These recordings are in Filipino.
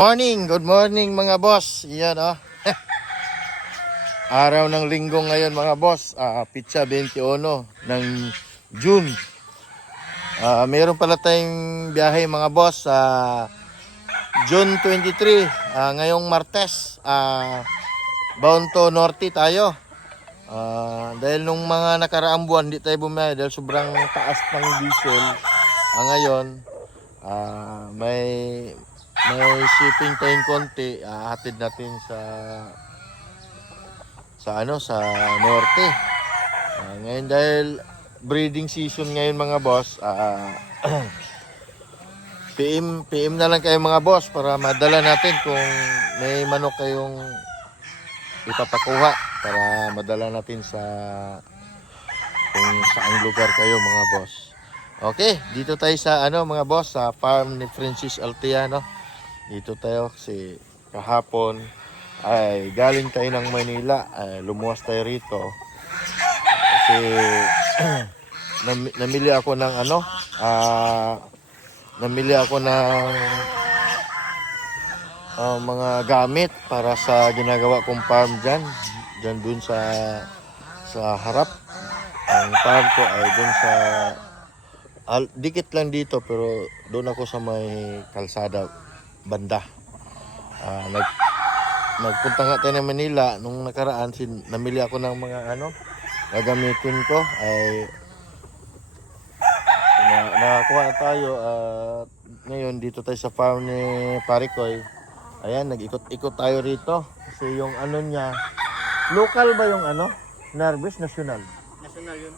Good morning mga boss. Yan Araw ng linggo ngayon mga boss. Pitsa 21 ng June. Meron pala tayong biyahe mga boss sa June 23. Ngayong Martes. Bound to Norte tayo. Dahil nung mga nakaraang buwan hindi tayo bumiyahe dahil sobrang taas ng diesel. Ngayon may shipping tayong konti, hatid natin sa norte. Ngayon dahil breeding season ngayon mga boss, PM na lang kayo mga boss para madala natin kung may manok kayong ipapakuha para madala natin kung saang lugar kayo mga boss. Okay, dito tayo sa mga boss, sa farm ni Francis Altiano. Dito tayo kasi kahapon ay galing tayo ng Manila, lumuwas tayo rito kasi namili ako ng mga gamit para sa ginagawa kong farm dyan dun sa harap. Ang farm ko ay dun sa dikit lang dito pero doon ako sa may kalsada banda. Nagpunta nga tayo ng Manila nung nakaraan, namili ako ng mga gagamitin ko ay nakakuha na tayo at ngayon dito tayo sa farm ni Parikoy. Ayan, nag-ikot-ikot tayo rito kasi yung niya local ba yung hinarbis national yun.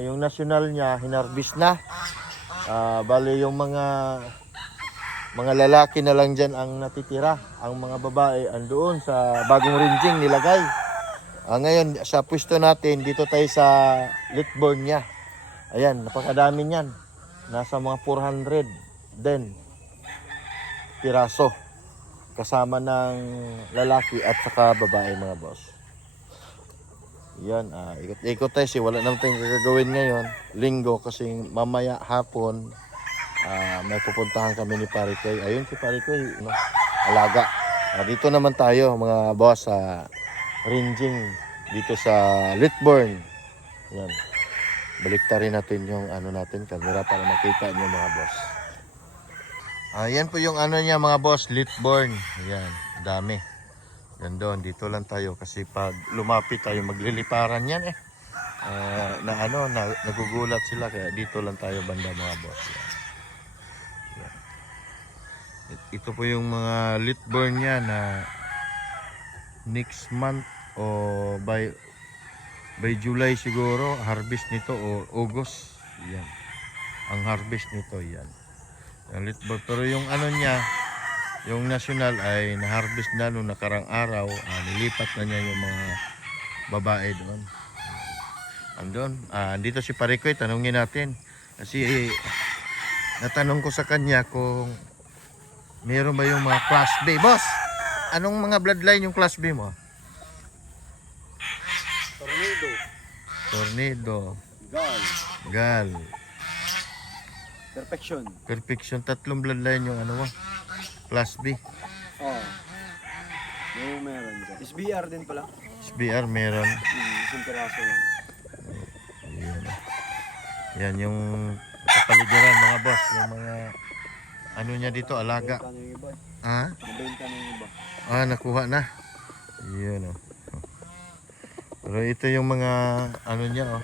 Yung national niya hinarbis na. Bali yung mga lalaki na lang dyan ang natitira. Ang mga babae andoon sa bagong ringing nilagay. Ngayon sa pwesto natin dito tayo sa Litborn niya. Ayan, napakadami niyan. Nasa mga 400 din piraso. Kasama ng lalaki at saka babae mga boss. Yan, ikot-ikot tayo kasi wala naman tayong gagawin ngayon. Linggo kasi mamaya hapon may pupuntahan kami ni Parikoy. Ayun si Parikoy, alaga. Dito naman tayo mga boss sa ranging dito sa Litborn. Yan. Baliktarin natin yung natin, camera para makita niyo mga boss. Yan po yung niya mga boss, Litborn. Yan, dami. Yan doon, dito lang tayo kasi pag lumapit tayo magliliparan yan nagugulat sila kaya dito lang tayo banda mga boss. Yan. Ito po yung mga Litborn niya na next month o by July siguro harvest nito o August. Yan. Ang harvest nito yan. Ang Litborn, pero yung niya yung national ay na-harvest na noong nakarang araw. Nilipat na niya yung mga babae doon. Andito si Parikoy, tanungin natin. Kasi natanong ko sa kanya kung meron ba yung mga Class B. Boss, anong mga bloodline yung Class B mo? Tornado. Gal. Perfection. Tatlong bloodline yung mo? Class B. Meron dyan. SBR din pala. SBR meron. Isang piraso lang. Yan yung kapaligiran mga boss. Yung mga niya dito, alaga. Nabenta na yung iba. Nakuha na. Yun Pero ito yung mga niya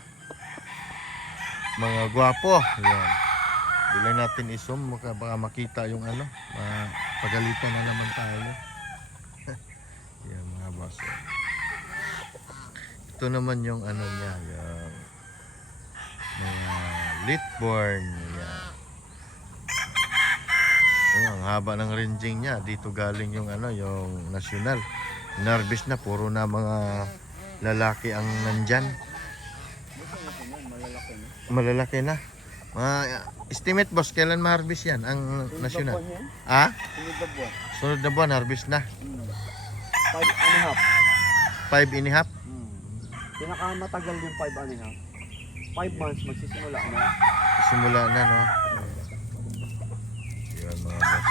mga gwapo. Yan. Bilay natin i-zoom, baka makita yung pagalitan na naman tayo. Yan mga boss. Ito naman yung niya, yung mga Litborn. Yan. Ang haba ng ranging niya. Dito galing yung yung national. Nervous na, puro na mga lalaki ang nandyan. Malalaki na. Estimate boss, kailan ma-harvest yan ang national? Sunod na buwan, harvest na. 5.5. Pinakamatagal yung 5.5. 5 months magsisimula na. Simula na, no? Yan mga boss.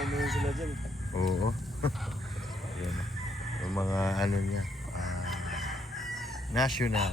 dami sila dyan. Oo. Yan. Yung mga ano niya. National.